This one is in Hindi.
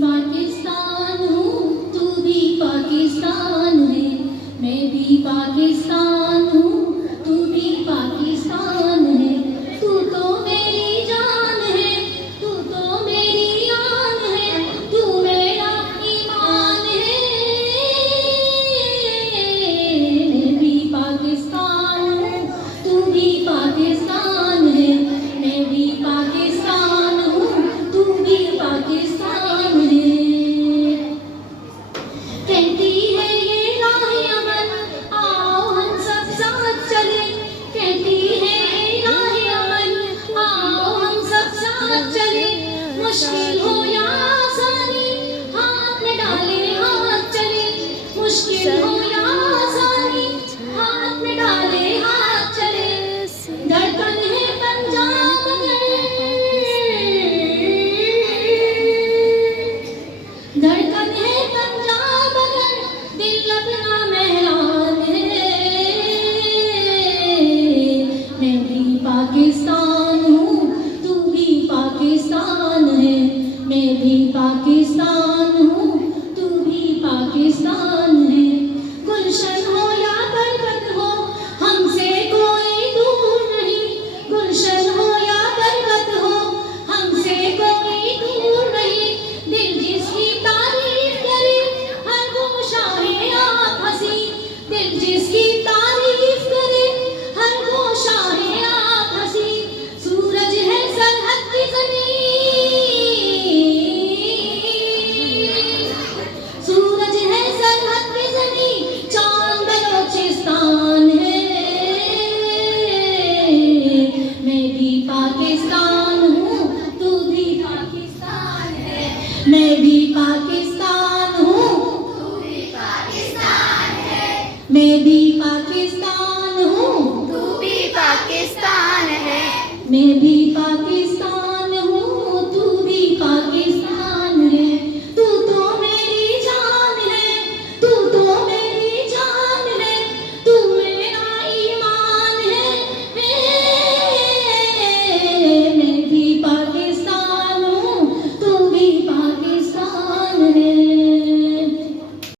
पाकिस्तान हूँ, तू भी पाकिस्तान है। मैं भी पाकिस्तान हूँ, तू भी पाकिस्तान है। तू तो मेरी जान है, तू तो मेरी आन है, तू मेरा ईमान है। मैं भी पाकिस्तान हूँ, तू भी पाकिस्तान है। मैं भी पाकिस्तान हूँ, तू भी पाकिस्तान है। कहती है ये राह अमन, आओ हम सब साथ चले। कहती है ये राह अमन, आओ हम सब साथ चले। मुश्किल हो या आसानी, हाथ में डाले हाथ चले। मुश्किल हो या आसानी, हाथ में डाले हाथ चले। धड़कन है पंजाब अगर, धड़कन है पंजाब अगर, दिल अपना मेहरान है। मैं भी पाकिस्तान हूँ, तू भी पाकिस्तान है। मैं भी पाकिस्तान हूँ, तू भी पाकिस्तान है। गुलशन हो या बरगद हो, हमसे कोई दूर नहीं। गुलशन हो या बरगद हो, हमसे कोई दूर नहीं। दिल जिसकी तारीफ करे, हर वो शाहे आप हंसी। दिल जिसकी तारीफ करे, हर वो शाहे आप हंसी। सूरज है सरहद की ज़मीं, सूरज है सरहद की ज़मीं, चांद बलोचिस्तान है। मैं भी पाकिस्तान हूँ, तू भी पाकिस्तान है। मैं भी पाकिस्तान हूँ, तू भी पाकिस्तान है। मैं भी पाकिस्तान हूँ, तू भी पाकिस्तान है। मैं भी पाकिस्तान